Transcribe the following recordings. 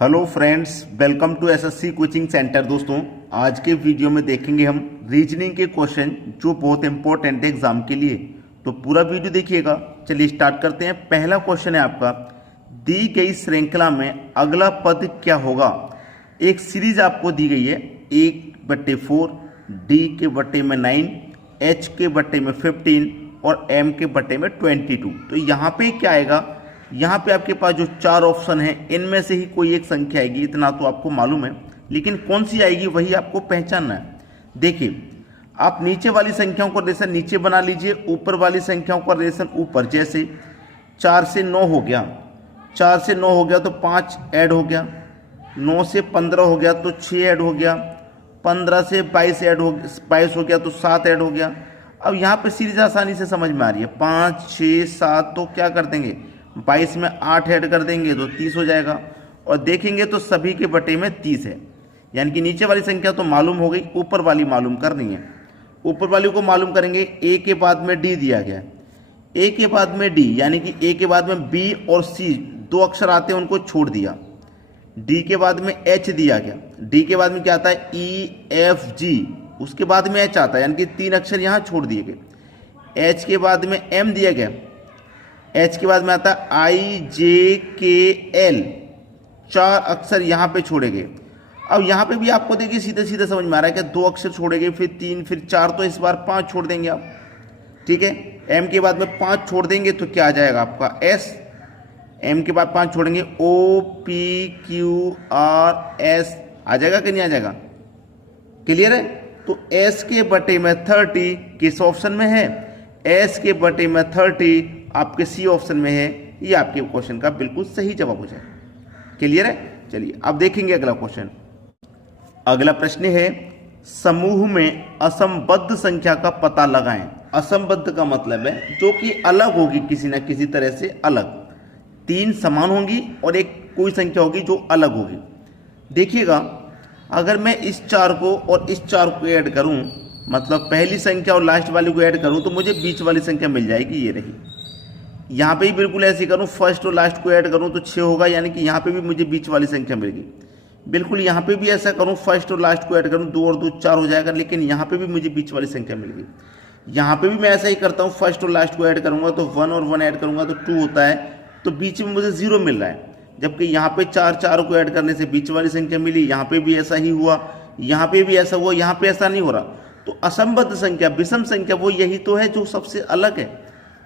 Hello friends, welcome to SSC coaching centre. दोस्तों, आज के वीडियो में देखेंगे हम रीजनिंग के क्वेश्चन जो बहुत इंपॉर्टेंट है एग्जाम के लिए। तो पूरा वीडियो देखिएगा। चलिए स्टार्ट करते हैं। पहला क्वेश्चन है आपका, दी गई श्रृंखला में अगला पद क्या होगा। एक सीरीज आपको दी गई है 1/4, डी के बट्टे में 9, एच के बट्टे में 15 और एम के बट्टे में 22। तो यहाँ पे क्या आएगा, यहाँ पे आपके पास जो चार ऑप्शन है इनमें से ही कोई एक संख्या आएगी, इतना तो आपको मालूम है, लेकिन कौन सी आएगी वही आपको पहचानना है। देखिए, आप नीचे वाली संख्याओं का रिलेशन नीचे बना लीजिए, ऊपर वाली संख्याओं का रिलेशन ऊपर। जैसे 4 से 9 हो गया, 4 से 9 हो गया तो 5 ऐड हो गया, 9 से 15 हो गया तो 6 ऐड हो गया, 15 से 22 हो गया तो 7 ऐड हो गया। अब यहाँ पे सीरीज आसानी से समझ में आ रही है। 5, 6, 7 तो क्या कर देंगे, 22 में 8 ऐड कर देंगे तो 30 हो जाएगा। और देखेंगे तो सभी के बटे में 30 है, यानी कि नीचे वाली संख्या तो मालूम हो गई, ऊपर वाली मालूम करनी है। ऊपर वाली को मालूम करेंगे। ए के बाद में डी दिया गया, ए के बाद में डी, यानी कि ए के बाद में बी और सी दो अक्षर आते हैं, उनको छोड़ दिया। डी के बाद में एच दिया गया, डी के बाद में क्या आता है, ई एफ जी, उसके बाद में एच आता है, यानी कि 3 अक्षर यहाँ छोड़ दिए गए। एच के बाद में एम दिया गया, एच के बाद में आता है आई जे के एल, 4 अक्षर यहाँ पे छोड़े गए। अब यहाँ पे भी आपको देखिए सीधे सीधे समझ में आ रहा है कि 2 अक्षर छोड़ेंगे, फिर 3, फिर 4, तो इस बार 5 छोड़ देंगे आप। ठीक है, एम के बाद में 5 छोड़ देंगे तो क्या आ जाएगा आपका एस। एम के बाद 5 छोड़ेंगे, O P Q R S आ जाएगा कि नहीं आ जाएगा, क्लियर है। तो एस के बटे में 30 किस ऑप्शन में है, एस के बटे में 30 आपके सी ऑप्शन में है। ये आपके क्वेश्चन का बिल्कुल सही जवाब हो जाएगा, क्लियर है। चलिए अब देखेंगे अगला क्वेश्चन। अगला प्रश्न है, समूह में असंबद्ध संख्या का पता लगाएं। असंबद्ध का मतलब है जो कि अलग होगी, किसी ना किसी तरह से अलग। 3 समान होंगी और एक कोई संख्या होगी जो अलग होगी। देखिएगा, अगर मैं इस 4 को और इस 4 को ऐड करूं, मतलब पहली संख्या और लास्ट वाली को ऐड करूं, तो मुझे बीच वाली संख्या मिल जाएगी, ये रही। यहाँ पे भी बिल्कुल ऐसे करूँ, फर्स्ट और लास्ट को ऐड करूँ तो 6 होगा, यानी कि यहाँ पे भी मुझे बीच वाली संख्या मिलेगी। बिल्कुल यहाँ पे भी ऐसा करूँ, फर्स्ट और लास्ट को ऐड करूँ, 2 और 2 4 हो जाएगा, लेकिन यहाँ पे भी मुझे बीच वाली संख्या मिलेगी। यहाँ पे भी मैं ऐसा ही करता हूँ, फर्स्ट और लास्ट को ऐड करूँगा तो 1 और 1 ऐड करूँगा तो 2 होता है, तो बीच में मुझे 0 मिल रहा है। जबकि यहाँ पे 4 को ऐड करने से बीच वाली संख्या मिली, यहाँ पे भी ऐसा ही हुआ, यहाँ पे भी ऐसा हुआ, यहाँ पे ऐसा नहीं हो रहा। तो असंबद्ध संख्या, विषम संख्या, वो यही तो है जो सबसे अलग है,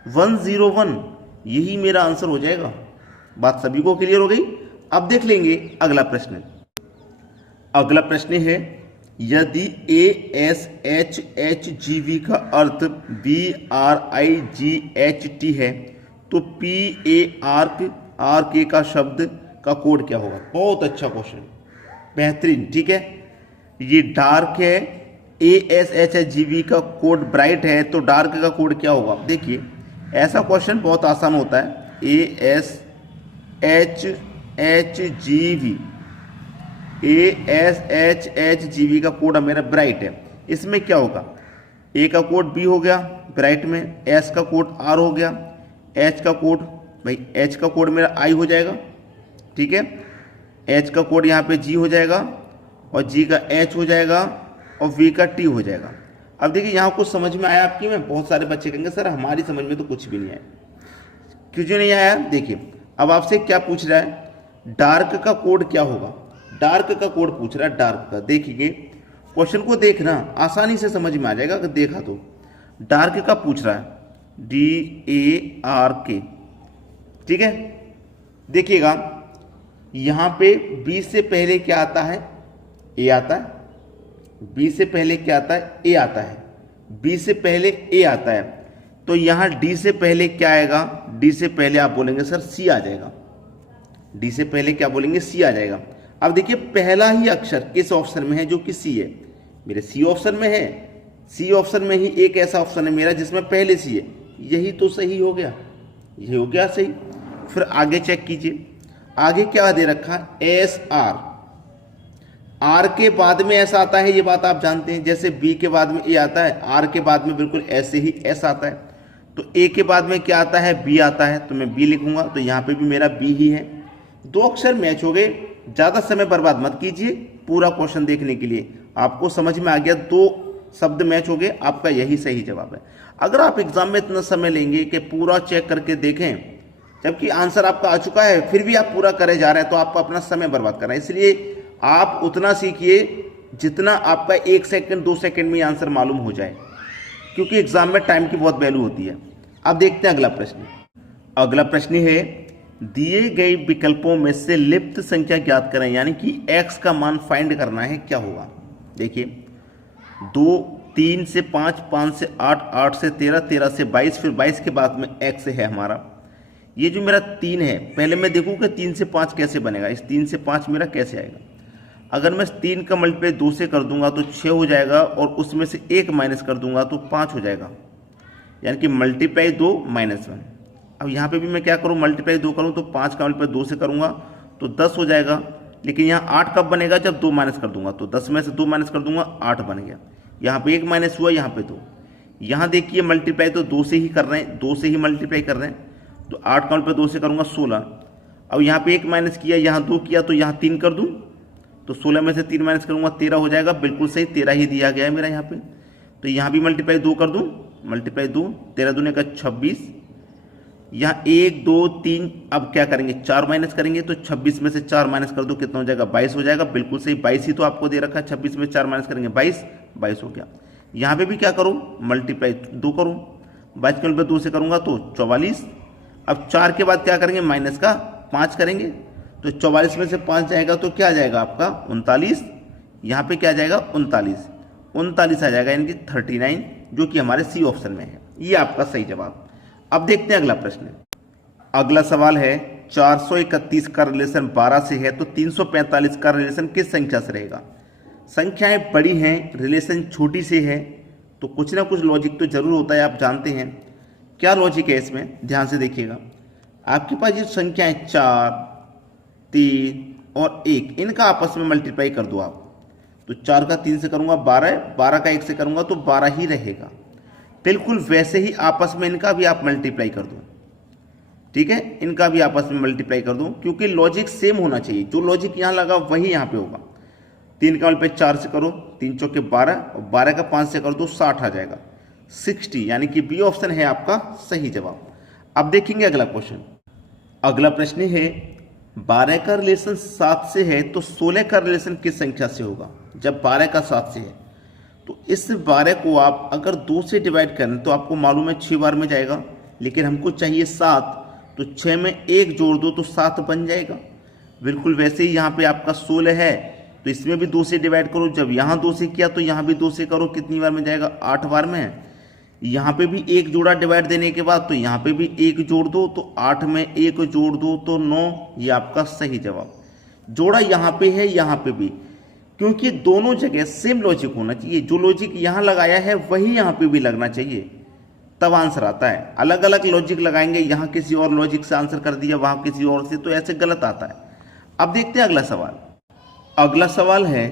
101, यही मेरा आंसर हो जाएगा। बात सभी को क्लियर हो गई। अब देख लेंगे अगला प्रश्न। अगला प्रश्न है, यदि A S H H G V का अर्थ B R I G H T है तो पी ए आर के का शब्द का कोड क्या होगा। बहुत अच्छा क्वेश्चन, बेहतरीन। ठीक है, ये डार्क है, A S H H G V का कोड ब्राइट है, तो डार्क का कोड क्या होगा। देखिए, ऐसा क्वेश्चन बहुत आसान होता है। A S H H G V, A S H H G V का कोड मेरा ब्राइट है। इसमें क्या होगा, ए का कोड बी हो गया ब्राइट में, एस का कोड आर हो गया, एच का कोड, भाई एच का कोड मेरा आई हो जाएगा। ठीक है, एच का कोड यहाँ पे जी हो जाएगा और जी का एच हो जाएगा और वी का टी हो जाएगा। अब देखिए, यहाँ कुछ समझ में आया आपकी में। बहुत सारे बच्चे कहेंगे सर हमारी समझ में तो कुछ भी नहीं आया। क्यों नहीं आया, देखिए अब आपसे क्या पूछ रहा है, डार्क का कोड क्या होगा। डार्क का कोड पूछ रहा है, डार्क का। देखिए क्वेश्चन को देखना, आसानी से समझ में आ जाएगा अगर देखा तो। डार्क का पूछ रहा है, DARK। ठीक है, देखिएगा यहाँ पे बी से पहले क्या आता है, ए आता है। बी से पहले क्या आता है, ए आता है। बी से पहले ए आता है, तो यहाँ डी से पहले क्या आएगा, डी से पहले आप बोलेंगे सर सी आ जाएगा। डी से पहले क्या बोलेंगे, सी आ जाएगा। अब देखिए, पहला ही अक्षर किस ऑप्शन में है, जो कि सी है, मेरे सी ऑप्शन में है। सी ऑप्शन में ही एक ऐसा ऑप्शन है मेरा जिसमें पहले सी है, यही तो सही हो गया, यही हो गया सही। फिर आगे चेक कीजिए, आगे क्या दे रखा, एस आर। आर के बाद में ऐसा आता है, ये बात आप जानते हैं। जैसे बी के बाद में ए आता है, आर के बाद में बिल्कुल ऐसे ही एस आता है। तो ए के बाद में क्या आता है, बी आता है, तो मैं बी लिखूंगा, तो यहाँ पे भी मेरा बी ही है। 2 अक्षर मैच हो गए, ज़्यादा समय बर्बाद मत कीजिए पूरा क्वेश्चन देखने के लिए। आपको समझ में आ गया, 2 शब्द मैच हो गए, आपका यही सही जवाब है। अगर आप एग्जाम में इतना समय लेंगे कि पूरा चेक करके देखें, जबकि आंसर आपका आ चुका है, फिर भी आप पूरा करे जा रहे हैं, तो आपको अपना समय बर्बाद कर रहे हैं। इसलिए आप उतना सीखिए जितना आपका 1 सेकंड 2 सेकंड में आंसर मालूम हो जाए, क्योंकि एग्जाम में टाइम की बहुत वैल्यू होती है। अब देखते हैं अगला प्रश्न। अगला प्रश्न है, दिए गए विकल्पों में से लिप्त संख्या ज्ञात करें, यानी कि x का मान फाइंड करना है। क्या होगा? देखिए, 2 3 से 5, 5 से 8, 8 से 13, 13 से 22, फिर 22 के बाद में x है हमारा। ये जो मेरा 3 है, पहले मैं देखूँ कि 3 से 5 कैसे बनेगा, इस 3 से 5 मेरा कैसे आएगा। अगर मैं 3 का मल्टीप्लाई 2 से कर दूंगा तो 6 हो जाएगा, और उसमें से 1 माइनस कर दूंगा तो 5 हो जाएगा, यानी कि मल्टीप्लाई 2 -1। अब यहाँ पे भी मैं क्या करूँ, मल्टीप्लाई 2 करूँ तो 5 का मल्टीप्लाई 2 से करूँगा तो 10 हो जाएगा। लेकिन यहाँ 8 कब बनेगा, जब 2 माइनस कर दूंगा, तो 10 में से 2 माइनस कर दूंगा, 8 बन गया। यहाँ पे 1 माइनस हुआ, यहाँ पे 2। यहाँ देखिए मल्टीप्लाई तो 2 से ही कर रहे हैं, 2 से ही मल्टीप्लाई कर रहे हैं, तो 8 का मल्टीप्लाई 2 से करूँगा 16। अब यहाँ पे 1 माइनस किया, यहाँ 2 किया, तो यहाँ 3 कर दूँ, तो 16 में से 3 माइनस करूँगा 13 हो जाएगा। बिल्कुल सही, 13 ही दिया गया है मेरा यहाँ पे। तो यहाँ भी मल्टीप्लाई 2 कर दूँ, मल्टीप्लाई 2, 13 दूने का 26। यहाँ 1 2 3, अब क्या करेंगे, 4 माइनस करेंगे, तो 26 में से 4 माइनस कर दो, कितना हो जाएगा, 22 हो जाएगा। बिल्कुल सही, 22 ही तो आपको दे रखा है, 26 में 4 माइनस करेंगे 22 हो गया। यहाँ पे भी क्या करूँ, मल्टीप्लाई 2 करूँ, 22 के मल्टीप्लाई 2 से करूँगा तो 44। अब 4 के बाद क्या करेंगे, माइनस का 5 करेंगे, तो 44 में से 5 जाएगा तो क्या आ जाएगा आपका 39। यहाँ पे क्या आ जाएगा 39 आ जाएगा, यानी कि 39, जो कि हमारे सी ऑप्शन में है। ये आपका सही जवाब। अब देखते हैं अगला प्रश्न। अगला सवाल है, 431 का रिलेशन 12 से है, तो 345 का रिलेशन किस संख्या से रहेगा? संख्याएं बड़ी हैं, रिलेशन छोटी से है, तो कुछ ना कुछ लॉजिक तो जरूर होता है, आप जानते हैं। क्या लॉजिक है इसमें, ध्यान से देखिएगा। आपके पास ये संख्याएं 4, 3 और 1, इनका आपस में मल्टीप्लाई कर दो आप, तो 4 का 3 से करूंगा 12, 12 का 1 से करूंगा तो 12 ही रहेगा। बिल्कुल वैसे ही आपस में इनका भी आप मल्टीप्लाई कर दो, ठीक है, इनका भी आपस में मल्टीप्लाई कर दो, क्योंकि लॉजिक सेम होना चाहिए। जो लॉजिक यहाँ लगा वही यहाँ पे होगा। 3 का मल्टीप्लाई 4 से करो, 3 चौके 12, और 12 का 5 से कर दो 60 आ जाएगा, 60, यानी कि बी ऑप्शन है आपका सही जवाब। अब देखेंगे अगला क्वेश्चन। अगला प्रश्न है, 12 का रिलेशन 7 से है, तो 16 का रिलेशन किस संख्या से होगा? जब 12 का 7 से है, तो इस 12 को आप अगर 2 से डिवाइड करें तो आपको मालूम है 6 बार में जाएगा, लेकिन हमको चाहिए 7, तो 6 में 1 जोड़ दो तो 7 बन जाएगा। बिल्कुल वैसे ही यहाँ पे आपका 16 है, तो इसमें भी 2 से डिवाइड करो, जब यहाँ 2 से किया तो यहाँ भी 2 से करो, कितनी बार में जाएगा, 8 बार में है। यहाँ पे भी 1 जोड़ा डिवाइड देने के बाद, तो यहाँ पे भी 1 जोड़ दो, तो 8 में 1 जोड़ दो तो 9, ये आपका सही जवाब। जोड़ा यहाँ पे है, यहाँ पे भी, क्योंकि दोनों जगह सेम लॉजिक होना चाहिए। जो लॉजिक यहाँ लगाया है वही यहाँ पे भी लगना चाहिए, तब आंसर आता है। अलग अलग लॉजिक लगाएंगे, यहाँ किसी और लॉजिक से आंसर कर दिया, वहां किसी और से, तो ऐसे गलत आता है। अब देखते हैं अगला सवाल। अगला सवाल है,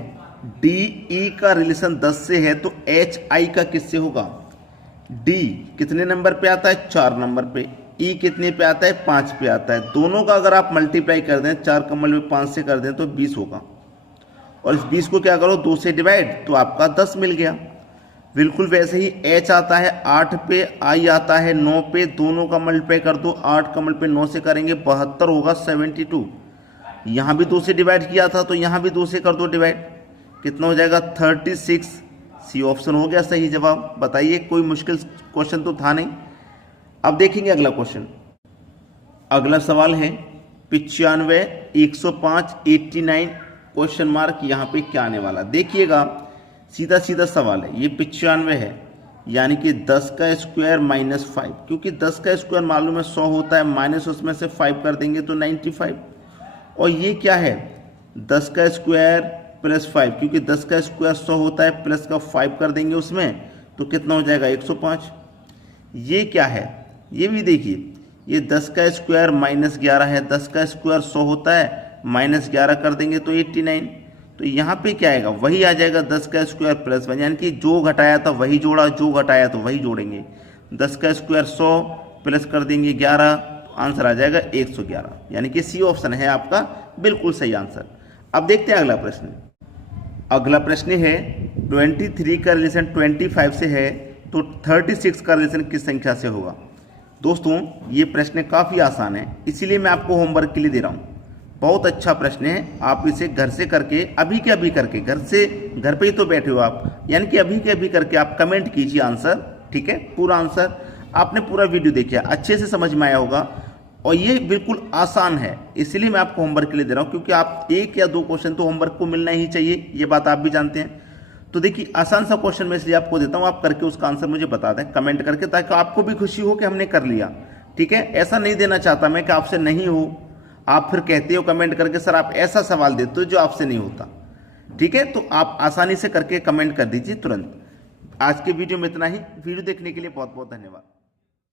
डी ई का रिलेशन 10 से है, तो एच आई का किससे होगा? डी कितने नंबर पे आता है? 4 नंबर पे। ई कितने पे आता है? 5 पे आता है। दोनों का अगर आप मल्टीप्लाई कर दें, 4 का मल्टीप्लाई 5 से कर दें तो 20 होगा, और इस 20 को क्या करो 2 से डिवाइड, तो आपका 10 मिल गया। बिल्कुल वैसे ही एच आता है 8 पे, आई आता है 9 पे, दोनों का मल्टीप्लाई कर दो, 8 का मल्टीप्लाई 9 से करेंगे 72 होगा, 72। यहाँ भी 2 से डिवाइड किया था, तो यहाँ भी 2 से कर दो डिवाइड, कितना हो जाएगा 36। सी ऑप्शन हो गया सही जवाब। बताइए, कोई मुश्किल क्वेश्चन तो था नहीं। अब देखेंगे अगला क्वेश्चन। अगला सवाल है 95, 105, 89 क्वेश्चन मार्क, यहाँ पे क्या आने वाला? देखिएगा, सीधा सीधा सवाल है। ये 95 है, यानी कि 10 का स्क्वायर माइनस 5, क्योंकि 10 का स्क्वायर मालूम है 100 होता है, माइनस उसमें से 5 कर देंगे तो 95। और ये क्या है, 10 का स्क्वायर प्लस 5, क्योंकि 10 का स्क्वायर 100 होता है, प्लस का 5 कर देंगे उसमें, तो कितना हो जाएगा 105। ये क्या है, ये भी देखिए, ये 10 का स्क्वायर माइनस 11 है, 10 का स्क्वायर 100 होता है, माइनस 11 कर देंगे तो 89। तो यहाँ पे क्या आएगा, वही आ जाएगा 10 का स्क्वायर प्लस 1, यानी कि जो घटाया था वही जोड़ा, जो घटाया तो वही जोड़ेंगे। 10 का स्क्वायर 100 प्लस कर देंगे 11, तो आंसर आ जाएगा 111, यानी कि सी ऑप्शन है आपका बिल्कुल सही आंसर। अब देखते हैं अगला प्रश्न। अगला प्रश्न है 23 का रिलेशन 25 से है तो 36 का रिलेशन किस संख्या से होगा। दोस्तों ये प्रश्न काफ़ी आसान है, इसीलिए मैं आपको होमवर्क के लिए दे रहा हूँ। बहुत अच्छा प्रश्न है, आप इसे घर से करके अभी के अभी करके घर पे ही तो बैठे हो आप, यानी कि अभी के अभी करके आप कमेंट कीजिए आंसर, ठीक है। पूरा आंसर आपने पूरा वीडियो देखिए, अच्छे से समझ में आया होगा और ये बिल्कुल आसान है, इसलिए मैं आपको होमवर्क के लिए दे रहा हूँ, क्योंकि आप 1 या 2 क्वेश्चन तो होमवर्क को मिलना ही चाहिए, ये बात आप भी जानते हैं। तो देखिए आसान सा क्वेश्चन मैं इसलिए आपको देता हूँ, आप करके उसका आंसर मुझे बता दें कमेंट करके, ताकि आपको भी खुशी हो कि हमने कर लिया, ठीक है। ऐसा नहीं देना चाहता मैं कि आपसे नहीं हो, आप फिर कहते हो कमेंट करके सर आप ऐसा सवाल देते हो जो आपसे नहीं होता, ठीक है। तो आप आसानी से करके कमेंट कर दीजिए तुरंत। आज के वीडियो में इतना ही। वीडियो देखने के लिए बहुत बहुत धन्यवाद।